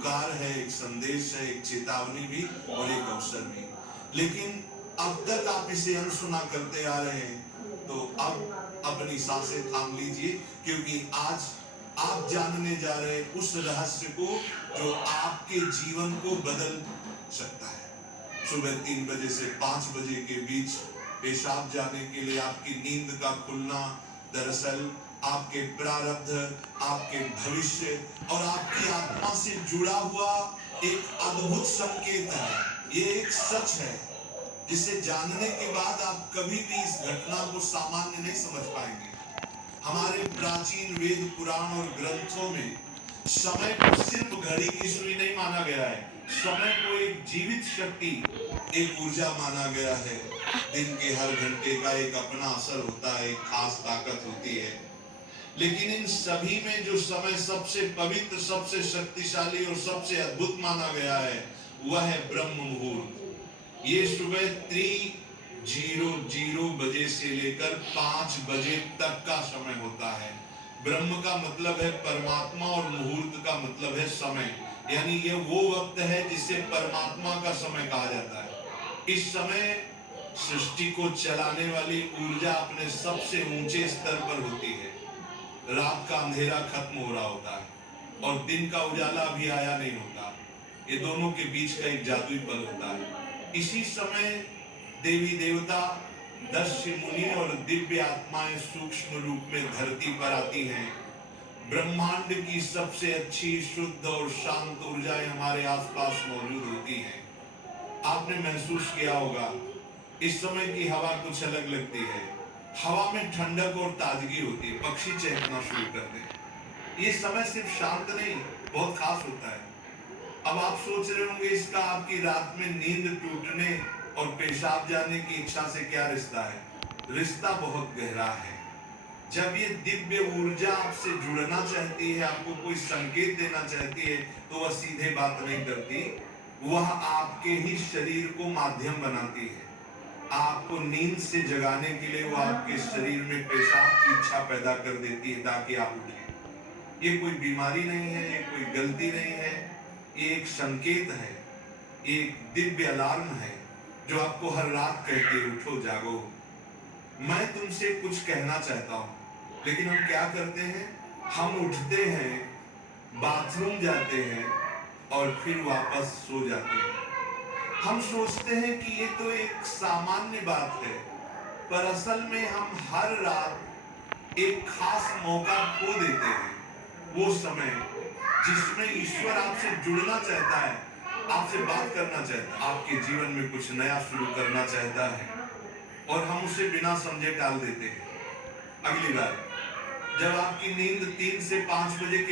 पुकार है, एक संदेश है, एक चेतावनी भी और एक अवसर भी। लेकिन अब तक आप इसे अनसुना करते आ रहे हैं, तो अब अपनी सांसें थाम लीजिए, क्योंकि आज आप जानने जा रहे हैं उस रहस्य को जो आपके जीवन को बदल सकता है। सुबह 3 बजे से 5 बजे के बीच पेशाब जाने के लिए आपकी नींद का खुलना दरअसल आपके प्रारब्ध, आपके भविष्य और आपकी आत्मा से जुड़ा हुआ एक अद्भुत संकेत है। ये एक सच है जिसे जानने के बाद आप कभी भी इस घटना को सामान्य नहीं समझ पाएंगे। हमारे प्राचीन वेद पुराण और ग्रंथों में समय को सिर्फ घड़ी की सुई नहीं माना गया है। समय को एक जीवित शक्ति, एक ऊर्जा माना गया है। दिन के हर घंटे का एक अपना असर होता है, एक खास ताकत होती है। लेकिन इन सभी में जो समय सबसे पवित्र, सबसे शक्तिशाली और सबसे अद्भुत माना गया है, वह है ब्रह्म मुहूर्त। ये सुबह 3:00 बजे से लेकर 5 बजे तक का समय होता है। ब्रह्म का मतलब है परमात्मा और मुहूर्त का मतलब है समय, यानी ये वो वक्त है जिसे परमात्मा का समय कहा जाता है। इस समय सृष्टि को चलाने वाली ऊर्जा अपने सबसे ऊंचे स्तर पर होती है। रात का अंधेरा खत्म हो रहा होता है और दिन का उजाला अभी आया नहीं होता। ये दोनों के बीच का एक जादुई पल होता है। इसी समय देवी देवता, दस्यु मुनि और दिव्य आत्माएं सूक्ष्म रूप में धरती पर आती हैं। ब्रह्मांड की सबसे अच्छी, शुद्ध और शांत ऊर्जाएं हमारे आसपास मौजूद होती हैं। आपने महसूस किया होगा, इस समय की हवा कुछ अलग लगती है। हवा में ठंडक और ताजगी होती है, पक्षी चहकना शुरू करते हैं। ये समय सिर्फ शांत नहीं, बहुत खास होता है। अब आप सोच रहे होंगे, इसका आपकी रात में नींद टूटने और पेशाब जाने की इच्छा से क्या रिश्ता है? रिश्ता बहुत गहरा है। जब ये दिव्य ऊर्जा आपसे जुड़ना चाहती है, आपको कोई संकेत देना चाहती है, तो वह सीधे बात नहीं करती, वह आपके ही शरीर को माध्यम बनाती है। आपको नींद से जगाने के लिए वो आपके शरीर में पेशाब की इच्छा पैदा कर देती है ताकि आप उठें। ये कोई बीमारी नहीं है, ये कोई गलती नहीं है, ये एक संकेत है, एक दिव्य अलार्म है जो आपको हर रात कहती है, उठो जागो। मैं तुमसे कुछ कहना चाहता हूँ, लेकिन हम क्या करते हैं? हम उठते हैं, बाथरूम जाते हैं और फिर वापस सो जाते हैं। हम सोचते हैं कि ये तो एक सामान्य बात है, पर असल में हम हर रात एक खास मौका खो देते हैं। वो समय जिसमें ईश्वर आपसे जुड़ना चाहता है, आपसे बात करना चाहता है, आपके जीवन में कुछ नया शुरू करना चाहता है, और हम उसे बिना समझे टाल देते हैं। अगली बार जब आपकी नींद 3 से 5 बजे के